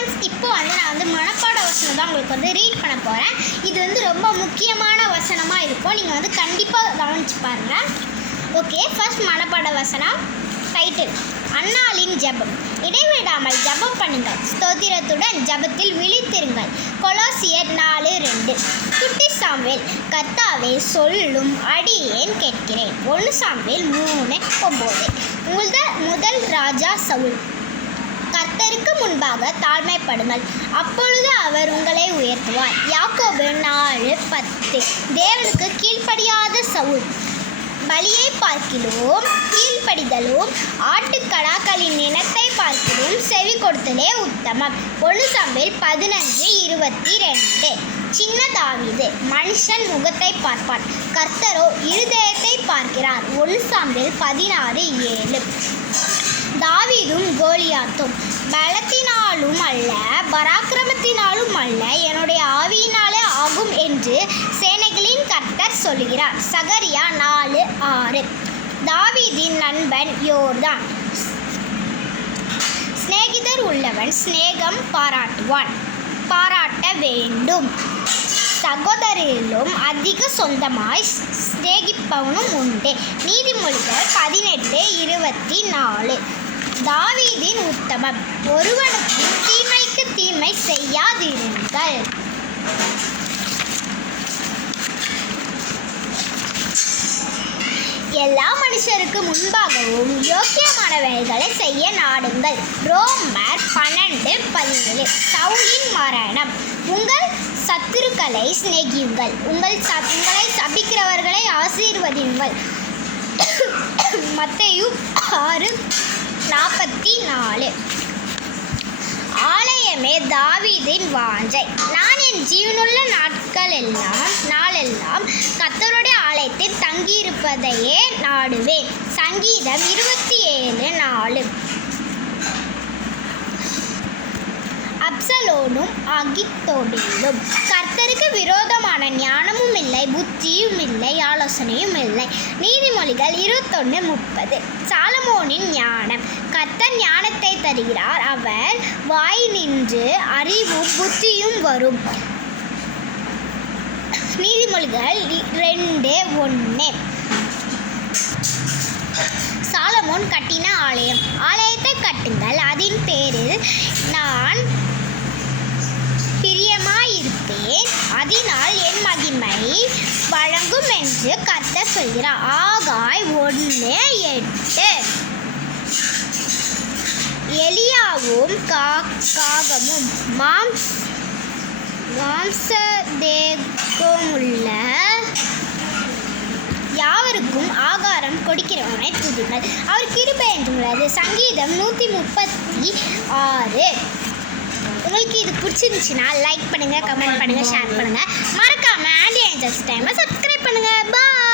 Friends, இப்போ நான் மனப்பாட வசனம் தான் உங்களுக்கு ரீட் பண்ண போகிறேன். இது ரொம்ப முக்கியமான வசனமாக இருக்கும். நீங்கள் கண்டிப்பாக கவனிச்சு பாருங்கள். ஓகே, ஃபர்ஸ்ட் மனப்பாட வசனம். டைட்டில்: அன்னாளின் ஜெபம். இடைவிடாமல் ஜெபம் பண்ணுங்கள், ஸ்தோத்திரத்துடன் ஜெபத்தில் விழித்திருங்கள். கொலோசியர் 4:2. குட்டி சாமுவேல்: கர்த்தாவே சொல்லும் அடியேன் கேட்கிறேன். 1 சாமுவேல் 3:9. முதல் ராஜா சவுல்: கர்த்தருக்கு முன்பாக தாழ்மைப்படுங்கள், அப்பொழுது அவர் உங்களை உயர்த்துவார். யாக்கோபு 4:10. தேவனுக்கு கீழ்ப்படியாத சவுல்: பலியை பார்க்கிலும் கீழ்ப்படிதலும் ஆட்டுக்கடாக்களின் இனத்தை பார்க்கிலும் செவி கொடுத்தலே உத்தமம். 1 சாமுவேல் 11:22. சின்ன தாவீது: மனுஷன் முகத்தை பார்ப்பான், கர்த்தரோ இருதயத்தை பார்க்கிறார். 1 சாமுவேல் 16:7. தாவீதும் கோலியாத்தும்: பலத்தினாலும் அல்ல, பராக்கிரமத்தினாலும் அல்ல, என்னுடைய ஆவியினாலே ஆகும் என்று சேனைகளின் கர்த்தர் சொல்கிறார். சகரியா 4:6. தாவீதின் நண்பன் யோர்தான்: சிநேகிதர் உள்ளவன் சிநேகம் பாராட்ட வேண்டும். சகோதரிலும் அதிக சொந்தமாய் சிநேகிப்பவனும் உண்டு. நீதிமொழிகள் 18:24. தாவீதின் உத்தமம்: ஒருவனுக்கும் தீமைக்கு தீமை செய்யாதிருங்கள். எல்லா மனுஷருக்கு முன்பாகவும் யோக்கியமானவைகளை செய்ய நாடுங்கள். ரோமர் 12:17. சவுலின் மரணம். உங்கள் சத்துருக்களை சிநேகியுங்கள், உங்களை சபிக்கிறவர்களை ஆசீர்வதியுங்கள். மத்தேயு 6:44. ஆலயமே தாவீதின் வாஞ்சை. நான் என் ஜீவனுள்ள நாளெல்லாம் கர்த்தருடைய ஆலயத்தில் தங்கியிருப்பதையே நாடுவேன். சங்கீதம் 27:4. அப்சலோனும் அகித்தோபேலும்: கர்த்தருக்கு விரோதமான ஞானமும் இல்லை, புத்தியும் இல்லை, ஆலோசனையும் இல்லை. நீதிமொழிகள் 21:30. சாலமோனின் ஞானம். கர்த்தர் ஞானத்தை தருகிறார், அவர் வாய் நின்று அறிவும் புத்தியும் வரும். நீதிமொழிகள் 2:1. சாலமோன் கட்டின ஆலயம். ஆலயத்தை கட்டுங்கள், அதன் பேரில் நான் பிரியமாயிருப்பேன், அதனால் என் மகிமை வழங்கும் என்று கர்த்தர் சொல்கிறார். ஆகாய் 1:8. எலியாவும் காகமும் மாம்சதேகமுள்ள யாவருக்கும் ஆகாரம் கொடுக்கிறவனை துதிங்கள், அவர் கிருபை என்றுள்ளது. சங்கீதம் 136. உங்களுக்கு இது பிடிச்சிருந்துச்சுன்னா லைக் பண்ணுங்கள், கமெண்ட் பண்ணுங்கள், ஷேர் பண்ணுங்கள். மறக்காமல் ஆண்டி ஏஞ்சல்ஸ் டைமை சப்ஸ்கிரைப் பண்ணுங்கள். பாய்.